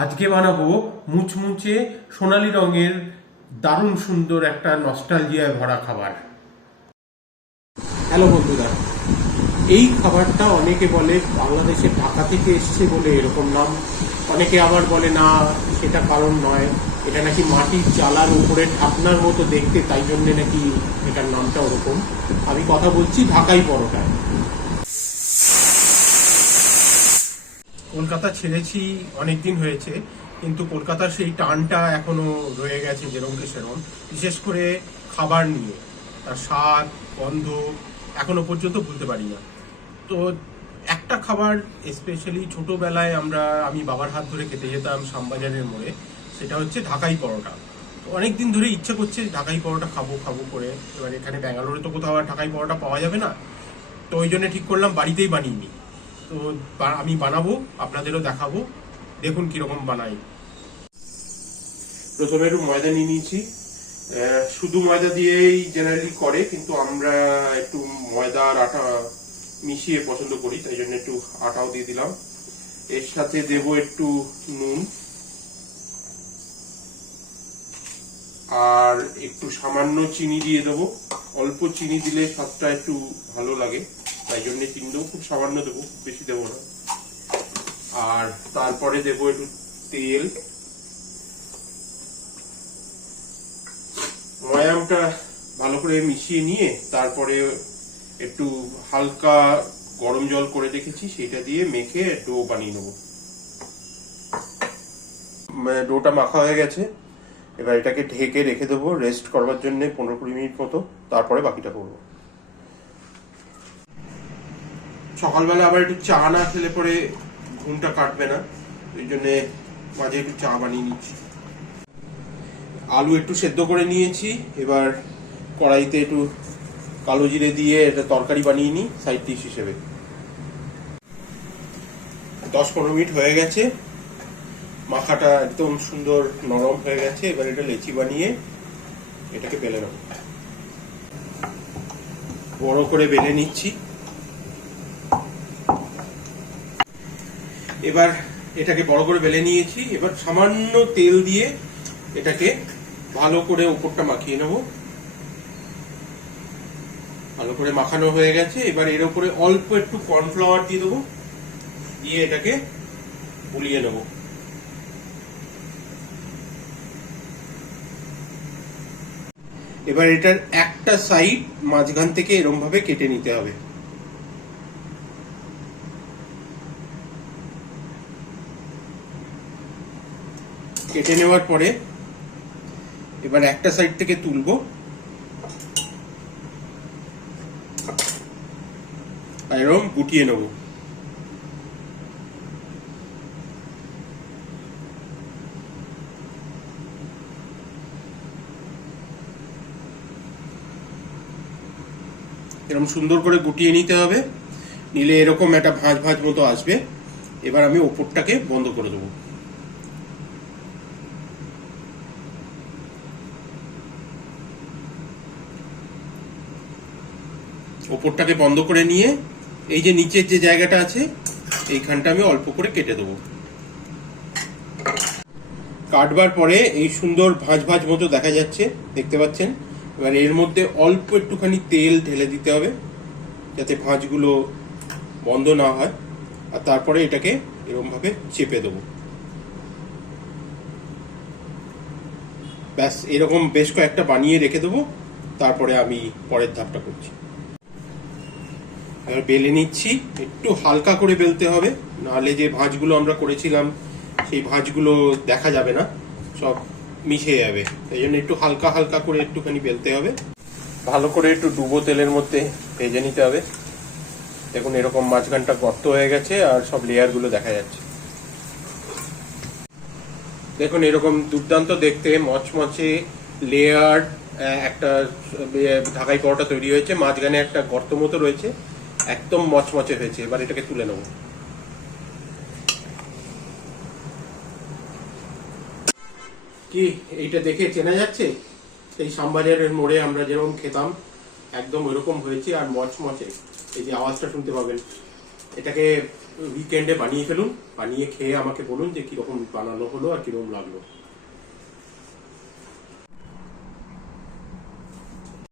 আজকে বানাবো মুচমুচে সোনালী রঙের দারুণ সুন্দর একটা নস্টালজিয়ায় ভরা খাবার। হ্যালো বন্ধুরা, এই খাবারটা অনেকে বলে বাংলাদেশের ঢাকা থেকে এসছে বলে এরকম নাম, অনেকে আবার বলে না সেটা কারণ নয়, এটা নাকি মাটির চালার উপরে ঢাকনার মতো দেখতে, তাই জন্য নাকি এটার নামটা ওরকম। আমি কথা বলছি ঢাকাই পরোটা। কলকাতা ছেড়েছি অনেকদিন হয়েছে, কিন্তু কলকাতার সেই টানটা এখনো রয়ে গেছে যেরকম কি সেরকম, বিশেষ করে খাবার নিয়ে তার স্বাদ গন্ধ এখনো পর্যন্ত ভুলতে পারি না। তো একটা খাবার স্পেশালি ছোটবেলায় আমি বাবার হাত ধরে খেতে যেতাম শ্যামবাজারের মোড়ে, সেটা হচ্ছে ঢাকাই পরোটা। তো অনেকদিন ধরে ইচ্ছে করছে ঢাকাই পরোটা খাবো খাবো করে। এবার এখানে ব্যাঙ্গালোরে তো কোথাও আর ঢাকাই পরোটা পাওয়া যাবে না, তো ওই জন্য ঠিক করলাম বাড়িতেই বানিয়ে নিই। তো আমি বানাবো, আপনাদেরও দেখাবো, দেখুন কিরকম বানাই। প্রথমে একটু ময়দা নিয়ে নিয়েছি। শুধু ময়দা দিয়েই জেনারেলি করে, কিন্তু আমরা একটু ময়দা আর আটা মিশিয়ে পছন্দ করি, তাই জন্য একটু আটাও দিয়ে দিলাম। এর সাথে দেব একটু নুন আর একটু সামান্য চিনি দিয়ে দেবো। অল্প চিনি দিলে স্বাদটা একটু ভালো লাগে, তাই জন্য চিনিটাও খুব সামান্য দেবো, বেশি দেবো না। আর তারপরে দেবো একটু তেল। ময়ামটা ভালো করে মিশিয়ে নিয়ে তারপরে একটু হালকা গরম জল করে রেখেছি, সেটা দিয়ে মেখে ডো বানিয়ে নেবো। ডোটা মাখা হয়ে গেছে, এবার এটাকে ঢেকে রেখে দেবো রেস্ট করবার জন্য 15-20 মিনিট মতো, তারপরে বাকিটা করবো। সকালবেলা আবার একটু চা না খেলে পরে ঘুমটা কাটবে না, ওই জন্য মাঝে একটু চা বানিয়ে নিচ্ছি। আলু একটু সেদ্ধ করে নিয়েছি, এবার কড়াইতে একটু কালো জিরে দিয়ে এটা তরকারি বানিয়ে নিই সাইড ডিশ হিসেবে। 10-15 মিনিট হয়ে গেছে, মাখাটা একদম সুন্দর নরম হয়ে গেছে। এবার এটা লেচি বানিয়ে এটাকে বেলে নেব, বড় করে বেলে নিচ্ছি। এবার এটাকে বড় করে বেলে নিয়েছি, এবার সামান্য তেল দিয়ে এটাকে ভালো করে উপরটা মাখিয়ে নেব। ভালো করে মাখানো হয়ে গেছে, এবার এর উপরে অল্প একটু কর্নফ্লাওয়ার দিয়ে দেবো, দিয়ে এটাকে বুলিয়ে নেব। এবার এটার একটা সাইড মাঝখান থেকে এরকম ভাবে কেটে নিতে হবে। কেটে নেওয়ার পরে এবার একটা সাইড থেকে তুলবো, আর এরকম গুটিয়ে নেব। এরকম সুন্দর করে গুটিয়ে নিতে হবে, নিলে এরকম একটা ভাঁজ ভাঁজ মতো আসবে। এবার আমি ওপরটাকে বন্ধ করে দেবো। ওপরটাকে বন্ধ করে নিয়ে এই যে নিচের যে জায়গাটা আছে এইখানটা আমি অল্প করে কেটে দেবো। কাটবার পরে এই সুন্দর ভাঁজ ভাঁজ মতো দেখা যাচ্ছে, দেখতে পাচ্ছেন। এবার এর মধ্যে অল্প একটুখানি তেল ঢেলে দিতে হবে যাতে ভাঁজগুলো বন্ধ না হয়, আর তারপরে এটাকে এরকম ভাবে চেপে দেবো। ব্যাস, এরকম বেশ কয়েকটা বানিয়ে রেখে দেবো, তারপরে আমি পরের ধাপটা করছি। এবার বেলে নিচ্ছি, একটু হালকা করে বেলতে হবে, নাহলে যে ভাঁজগুলো আমরা করেছিলাম সেই ভাঁজগুলো দেখা যাবে না, সব মিশে যাবে। তাই জন্য একটু হালকা হালকা করে একটুখানি বেলতে হবে। ভালো করে একটু ডুবো তেলের মধ্যে ভেজে নিতে হবে। দেখুন এরকম মাঝখানটা গর্ত হয়ে গেছে আর সব লেয়ারগুলো দেখা যাচ্ছে। দেখুন এরকম দুর্দান্ত দেখতে মচমচে লেয়ার একটা ঢাকাই পরোটা তৈরি হয়েছে, মাঝখানে একটা গর্ত মতো রয়েছে, একদম মচমচে হয়েছে। এবার এটাকে তুলে নেব। কি এইটা দেখে চেনা যাচ্ছে? সেই শ্যামবাজারের মোড়ে আমরা যেরকম খেতাম একদম ওইরকম হয়েছে, আর মচমচে। এই যে আওয়াজটা শুনতে পাবেন, এটাকে উইকেন্ডে বানিয়ে ফেলুন, বানিয়ে খেয়ে আমাকে বলুন যে কিরকম বানানো হলো আর কিরকম লাগলো।